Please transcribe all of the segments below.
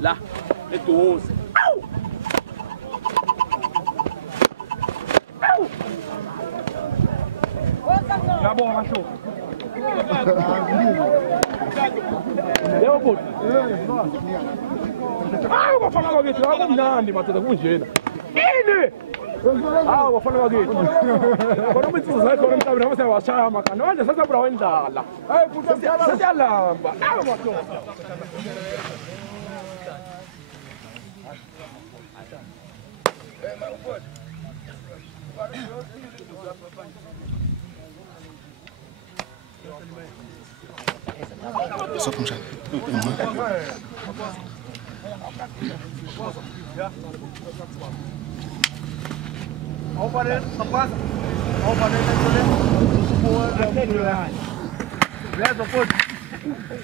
Lá, é 12. Tá bom, macho. Deu, pô. Ah, eu vou falar uma vez, eu vou dar uma matada com gelo. Ele! Ah, eu vou falar uma vez. Quando me diz, quando me tá vendo, você vai achar uma cana. Olha, você tá pra onde dá lá? Ai, puta, você tá lá. Ah, macho. Só com já. Ao parer, rapaz. Ao parer, tá entendendo? Boa, beleza, pô.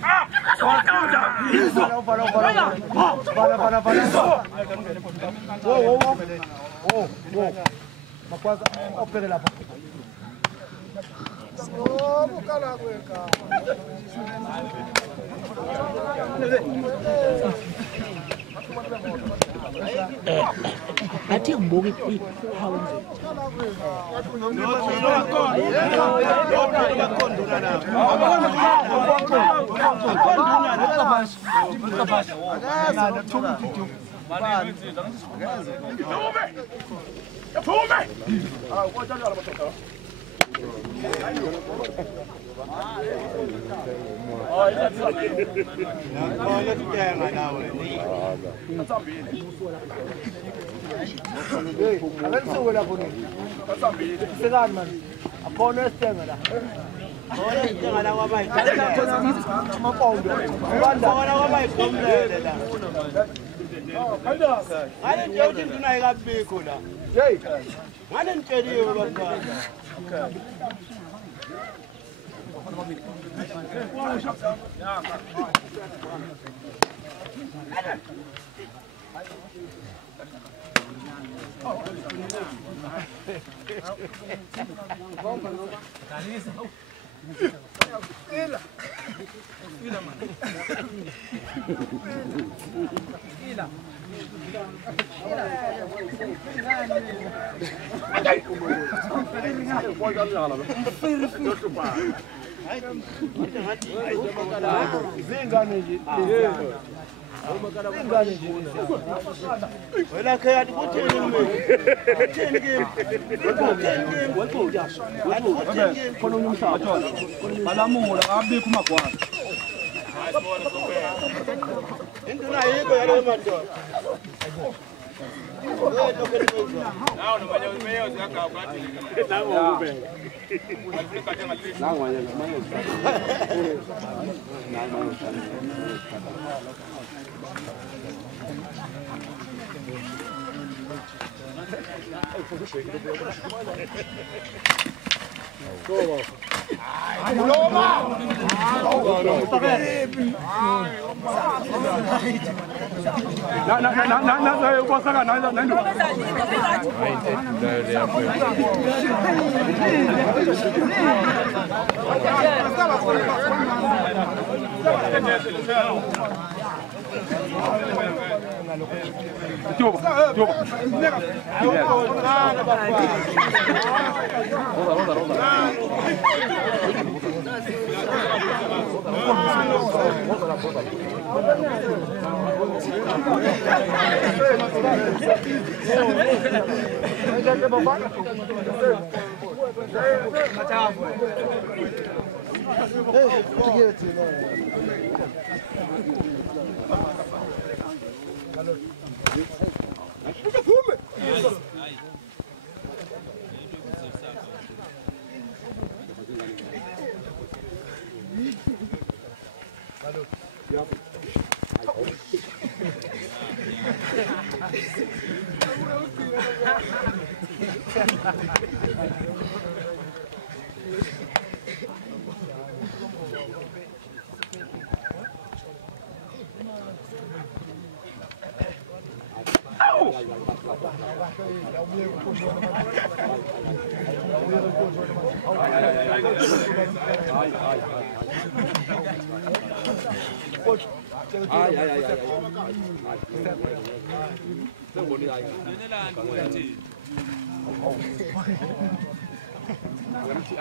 Ah! Isso! Para. Uou. Uma coisa, ó, pera lá. Ô, boca lá, cara. Athi ngibuka ihawu nje.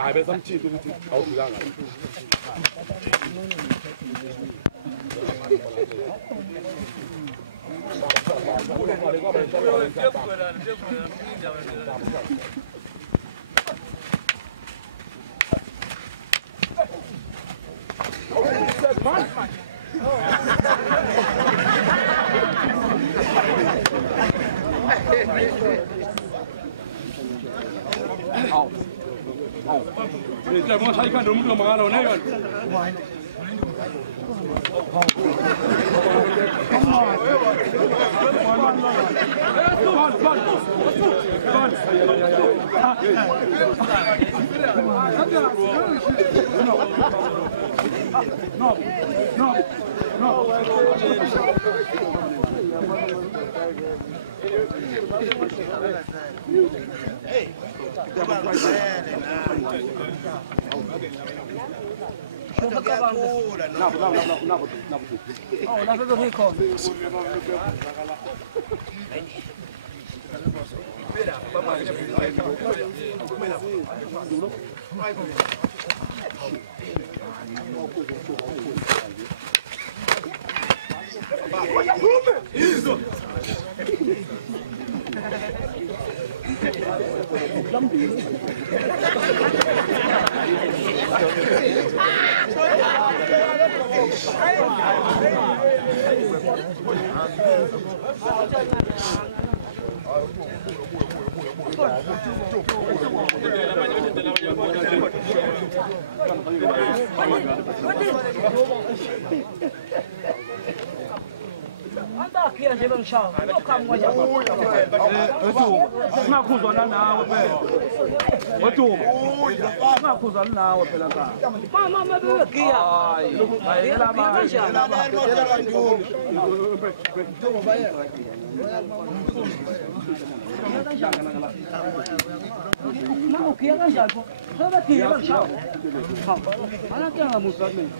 ai bé samchi tu au tu gang Kita mau cari kan rumah mana lo nih kan? Anda aqui a gente no chão. Não calma já. Não acusando não, velho. Ô tu, não acusando não, pela cá. Mama, bebe aqui. Ai, ela vai. Não, o que é já? Sabe aqui, é no chão. Ana tem a música mesmo.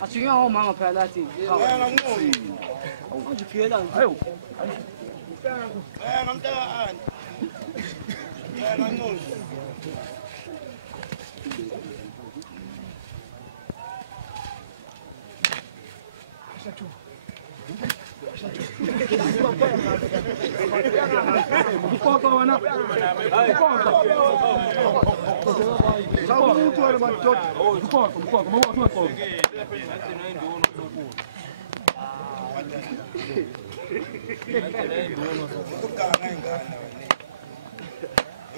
A senhora é uma para lá assim. Onde que é lá? Ayo. Não tá. Não. Kupoka wana. Sabu tu era matot. Kupoka, mau tu apa?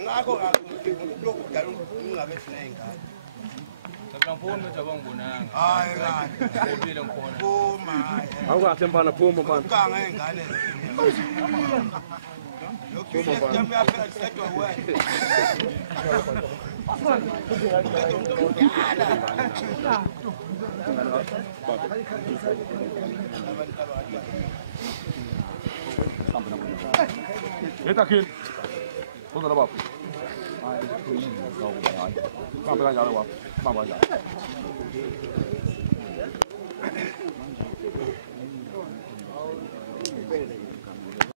Ngako ngako dalu ngabe sinenga. Kampung macam bang bunang. Ai kan. Bilang pun. Puma. Aku akan sempana puma man. Kang ngane. Puma man. Jam ya per seto wa. Kita kin. Kau tak apa. Mampu kan jalan apa? Mampu kan jalan.